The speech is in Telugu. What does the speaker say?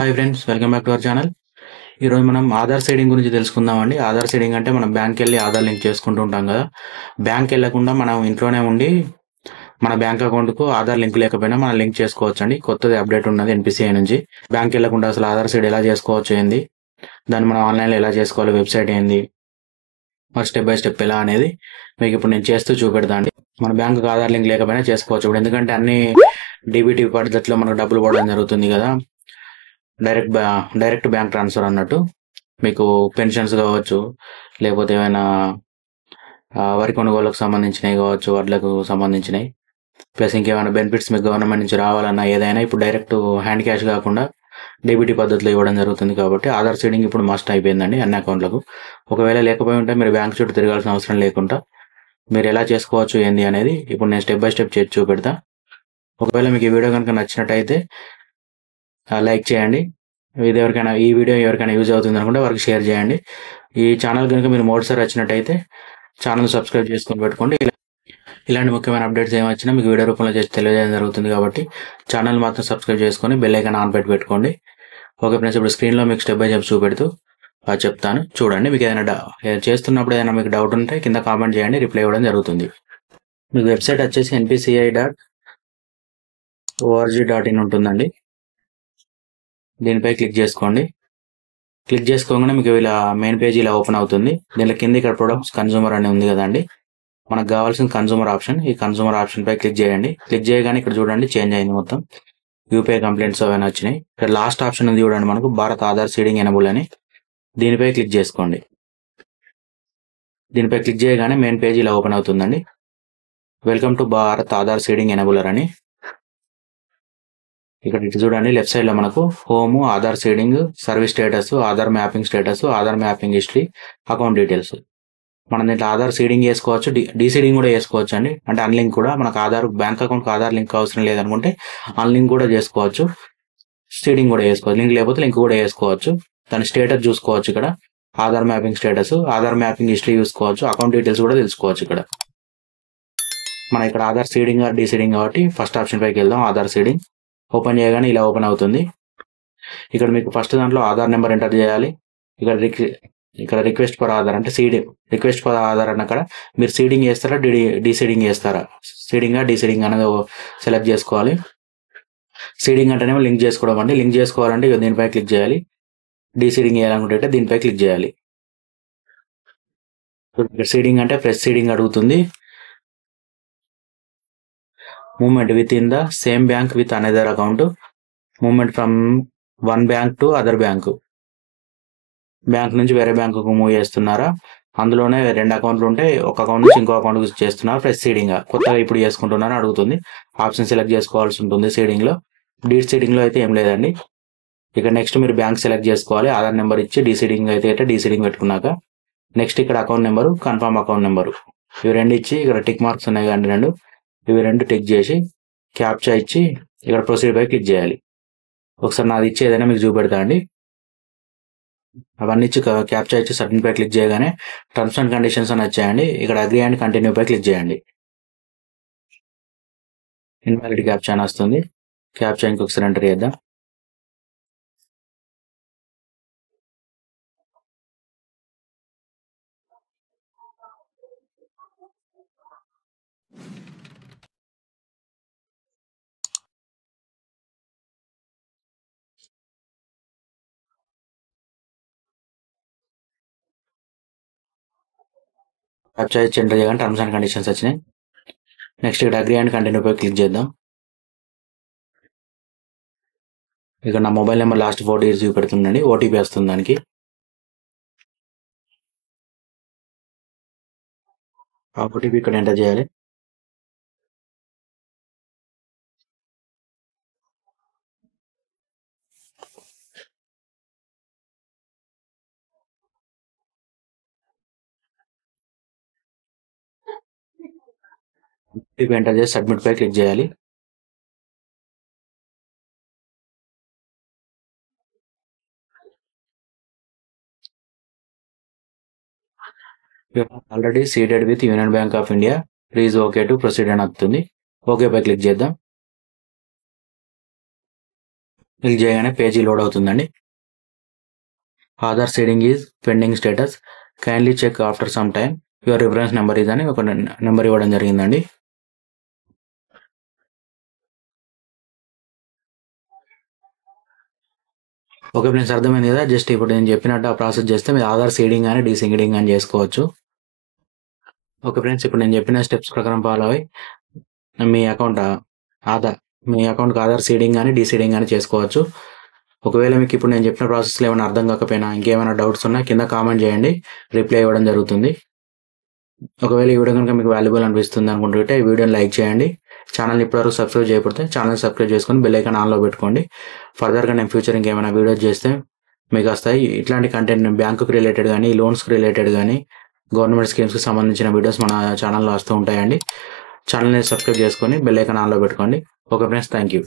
Hi friends, welcome back to our channel. ఈరోజు మనం ఆధార్ సీడింగ్ గురించి తెలుసుకుందామండి. ఆధార్ సీడింగ్ అంటే మనం బ్యాంక్ వెళ్ళి ఆధార్ లింక్ చేసుకుంటూ ఉంటాం కదా. బ్యాంక్ వెళ్ళకుండా మనం ఇంట్లోనే ఉండి మన బ్యాంక్ అకౌంట్కు ఆధార్ లింక్ లేకపోయినా మనం లింక్ చేసుకోవచ్చు అండి. కొత్తది అప్డేట్ ఉన్నది ఎన్పిసిఐ నుంచి. బ్యాంక్ వెళ్ళకుండా అసలు ఆధార్ సీడ్ ఎలా చేసుకోవచ్చు ఏంది, దాన్ని మనం ఆన్లైన్లో ఎలా చేసుకోవాలి, వెబ్సైట్ ఏంది, మరి స్టెప్ బై స్టెప్ ఎలా అనేది మీకు ఇప్పుడు నేను చేస్తూ చూపెడతా అండి. మన బ్యాంకుకి ఆధార్ లింక్ లేకపోయినా చేసుకోవచ్చు ఇప్పుడు, ఎందుకంటే అన్ని డీబీటీ పద్ధతిలో మనకు డబ్బులు పడడం జరుగుతుంది కదా. డైరెక్ట్ బ్యాంక్ ట్రాన్స్ఫర్ అన్నట్టు. మీకు పెన్షన్స్ కావచ్చు, లేకపోతే ఏమైనా వరి కొనుగోలుకు సంబంధించినవి కావచ్చు, వడ్లకు సంబంధించినవి, ప్లస్ ఇంకేమైనా బెనిఫిట్స్ మీకు గవర్నమెంట్ నుంచి రావాలన్నా ఏదైనా ఇప్పుడు డైరెక్ట్ హ్యాండ్ క్యాష్ కాకుండా డీబీటీ పద్ధతిలో ఇవ్వడం జరుగుతుంది. కాబట్టి ఆధార్ సీడింగ్ ఇప్పుడు మస్ట్ అయిపోయిందండి అన్ని అకౌంట్లకు. ఒకవేళ లేకపోయి ఉంటే మీరు బ్యాంక్ చుట్టూ తిరగాల్సిన అవసరం లేకుండా మీరు ఎలా చేసుకోవచ్చు ఏంది అనేది ఇప్పుడు నేను స్టెప్ బై స్టెప్ చేసి చూపెడతా. ఒకవేళ మీకు ఈ వీడియో కనుక నచ్చినట్టయితే లైక్ చేయండి. ఈ వీడియో ఎవరికైనా యూజ్ అవుతుంది అనుకుంటే వారికి షేర్ చేయండి. ఈ ఛానల్ కనుక మీరు మొదటిసారి వచ్చినట్టయితే ఛానల్ సబ్స్క్రైబ్ చేసుకొని పెట్టుకోండి. ఇలాంటి ముఖ్యమైన అప్డేట్స్ ఏమి వచ్చినా మీకు వీడియో రూపంలో చేసి తెలియజేయడం జరుగుతుంది. కాబట్టి ఛానల్ మాత్రం సబ్స్క్రైబ్ చేసుకొని బెల్ ఐకాన్ ఆన్ పెట్టుకోండి. ఓకే ఫ్రెండ్స్, ఇప్పుడు స్క్రీన్లో మీకు స్టెప్ బై స్టెప్ చూపెడుతూ చెప్తాను చూడండి. మీకు ఏదైనా చేస్తున్నప్పుడు ఏదైనా మీకు డౌట్ ఉంటే కింద కామెంట్ చేయండి, రిప్లై ఇవ్వడం జరుగుతుంది. మీకు వెబ్సైట్ వచ్చేసి npci.org.in ఉంటుందండి. దీనిపై క్లిక్ చేసుకోండి. క్లిక్ చేసుకోగానే మీకు ఇలా మెయిన్ పేజ్ ఇలా ఓపెన్ అవుతుంది. దీనిలో కింద ఇక్కడ ప్రొడక్ట్స్ కన్సూమర్ అని ఉంది కదండి. మనకు కావాల్సిన కన్సూమర్ ఆప్షన్, ఈ కన్సూమర్ ఆప్షన్ పై క్లిక్ చేయండి. క్లిక్ చేయగానే ఇక్కడ చూడండి చేంజ్ అయింది మొత్తం. యూపీఐ కంప్లైంట్స్ అవన్నీ వచ్చినాయి. ఇక్కడ లాస్ట్ ఆప్షన్ ఉంది చూడండి మనకు, భారత్ ఆధార్ సీడింగ్ ఎనబుల్ అని. దీనిపై క్లిక్ చేసుకోండి. దీనిపై క్లిక్ చేయగానే మెయిన్ పేజ్ ఇలా ఓపెన్ అవుతుందండి. Welcome to Bharat Aadhaar seeding enabler అని. ఇక్కడ ఇటు చూడండి లెఫ్ట్ సైడ్ లో మనకు home, Aadhaar seeding, service status, Aadhaar mapping status, Aadhaar mapping history, account details. మనం దీంట్లో ఆధార్ సీడింగ్ చేసుకోవచ్చు, డీసీడింగ్ కూడా చేసుకోవచ్చు అండి. అంటే అన్లింక్ కూడా మనకు ఆధార్ బ్యాంక్ అకౌంట్కి ఆధార్ లింక్ అవసరం లేదనుకుంటే అన్లింక్ కూడా చేసుకోవచ్చు, సీడింగ్ కూడా చేసుకోవచ్చు. లింక్ లేకపోతే లింక్ కూడా చేసుకోవచ్చు. దాని స్టేటస్ చూసుకోవచ్చు ఇక్కడ, Aadhaar mapping status, Aadhaar mapping history చూసుకోవచ్చు, అకౌంట్ డీటెయిల్స్ కూడా తెలుసుకోవచ్చు ఇక్కడ. మనం ఇక్కడ ఆధార్ సీడింగ్ డీసీడింగ్ కాబట్టి ఫస్ట్ ఆప్షన్ పైకి వెళ్దాం. ఆధార్ సీడింగ్ ఓపెన్ చేయగానే ఇలా ఓపెన్ అవుతుంది. ఇక్కడ మీకు ఫస్ట్ దాంట్లో ఆధార్ నెంబర్ ఎంటర్ చేయాలి. ఇక్కడ రిక్వెస్ట్ ఫర్ ఆధార్ అంటే రిక్వెస్ట్ ఫర్ ఆధార్ అన్న అక్కడ మీరు సీడింగ్ చేస్తారా డీసీడింగ్ చేస్తారా, డీసీడింగ్ అనేది సెలెక్ట్ చేసుకోవాలి. సీడింగ్ అంటేనేమో లింక్ చేసుకోవడం అండి. లింక్ చేసుకోవాలంటే దీనిపై క్లిక్ చేయాలి. డీసీడింగ్ చేయాలనుకుంటే దీనిపై క్లిక్ చేయాలి. సీడింగ్ అంటే ఫ్రెష్ సీడింగ్ అడుగుతుంది. Movement with in the same bank with another account, movement from one bank to other bank నుంచి వేరే బ్యాంకుకు మూవ్ చేస్తున్నారా, అందులోనే రెండు అకౌంట్లు ఉంటే ఒక అకౌంట్ నుంచి ఇంకో అకౌంట్ చేస్తున్నారు, ఫ్రెష్ సీడింగ్ కొత్తగా ఇప్పుడు చేసుకుంటున్నారని అడుగుతుంది. ఆప్షన్ సెలెక్ట్ చేసుకోవాల్సి ఉంటుంది సీడింగ్లో. డీసీడింగ్లో అయితే ఏం లేదండి. ఇక నెక్స్ట్ మీరు బ్యాంక్ సెలెక్ట్ చేసుకోవాలి. ఆధార్ నెంబర్ ఇచ్చి డీసీడింగ్ అయితే డీసీడింగ్ పెట్టుకున్నాక నెక్స్ట్ ఇక్కడ account number, confirm account number, ఇవి రెండు ఇచ్చి ఇక్కడ టిక్ మార్క్స్ ఉన్నాయి కానీ రెండు, ఇవి రెండు టిక్ చేసి క్యాప్చా ఇచ్చి ఇక్కడ ప్రొసీడ్ పై క్లిక్ చేయాలి. ఒకసారి నాది ఇచ్చి ఏదైనా మీకు చూపెడతా అండి. అవన్నీ ఇచ్చి క్యాప్చా ఇచ్చి సబ్మిట్ పై క్లిక్ చేయగానే టర్మ్స్ అండ్ కండిషన్స్ అని వచ్చాయండి. ఇక్కడ అగ్రీ అండ్ కంటిన్యూ పై క్లిక్ చేయండి. ఇన్వాలిడ్ క్యాప్చా అని వస్తుంది. క్యాప్చా ఇంకొకసారి ఎంటర్ చేద్దాం. క్యాప్చా ఇచ్చి ఎంటర్ చేయగానే టర్మ్స్ అండ్ కండిషన్స్ వచ్చినాయి. నెక్స్ట్ ఇక్కడ అగ్రీ అండ్ కంటిన్యూ పై క్లిక్ చేద్దాం. ఇక్కడ నా మొబైల్ నెంబర్ లాస్ట్ 4 digits చూపెడుతుందండి. ఓటీపీ వస్తుంది దానికి. ఆ ఓటీపీ ఇక్కడ ఎంటర్ చేయాలి. ఓటీపీ ఎంటర్ చేసి సబ్మిట్ పై క్లిక్ చేయాలి. Already seeded with Union Bank of India, please okay to proceed అని వస్తుంది. ఓకే పై క్లిక్ చేద్దాం. క్లిక్ చేయగానే పేజీ లోడ్ అవుతుందండి. Aadhaar seeding is pending status, kindly check after some time, your reference number is అని ఒక నెంబర్ ఇవ్వడం జరిగిందండి. ఓకే ఫ్రెండ్స్, అర్థమైంది కదా. జస్ట్ ఇప్పుడు నేను చెప్పినట్టు ఆ ప్రాసెస్ చేస్తే మీరు ఆధార్ సీడింగ్ కానీ డీసీడింగ్ కానీ చేసుకోవచ్చు. ఓకే ఫ్రెండ్స్, ఇప్పుడు నేను చెప్పిన స్టెప్స్ ప్రకారం ఫాలో అయ్యి మీ అకౌంట్కి ఆధార్ సీడింగ్ కానీ డీసీడింగ్ కానీ చేసుకోవచ్చు. ఒకవేళ మీకు ఇప్పుడు నేను చెప్పిన ప్రాసెస్లో ఏమైనా అర్థం కాకపోయినా ఇంకేమైనా డౌట్స్ ఉన్నా కింద కామెంట్ చేయండి, రిప్లై ఇవ్వడం జరుగుతుంది. ఒకవేళ ఈ వీడియో కనుక మీకు వాల్యుబుల్ అనిపిస్తుంది అనుకుంటుంటే ఈ వీడియోని లైక్ చేయండి. ఛానల్ని ఇప్పటివరకు సబ్స్క్రైబ్ చేయకపోతే ఛానల్ సబ్స్క్రైబ్ చేసుకొని బెల్ ఐకాన్ ఆన్లో పెట్టుకోండి. ఫర్దర్గా నేను ఫ్యూచర్ ఇంకేమైనా వీడియోస్ చేస్తే మీకు వస్తాయి. ఇట్లాంటి కంటెంట్ బ్యాంకుకి రిలేటెడ్ కానీ, లోన్స్కి రిలేటెడ్ కానీ, గవర్నమెంట్ స్కీమ్స్కి సంబంధించిన వీడియోస్ మన ఛానల్లో వస్తూ ఉంటాయండి. ఛానల్ని సబ్స్క్రైబ్ చేసుకొని బెల్ ఐకాన్ ఆన్లో పెట్టుకోండి. Okay friends, thank you.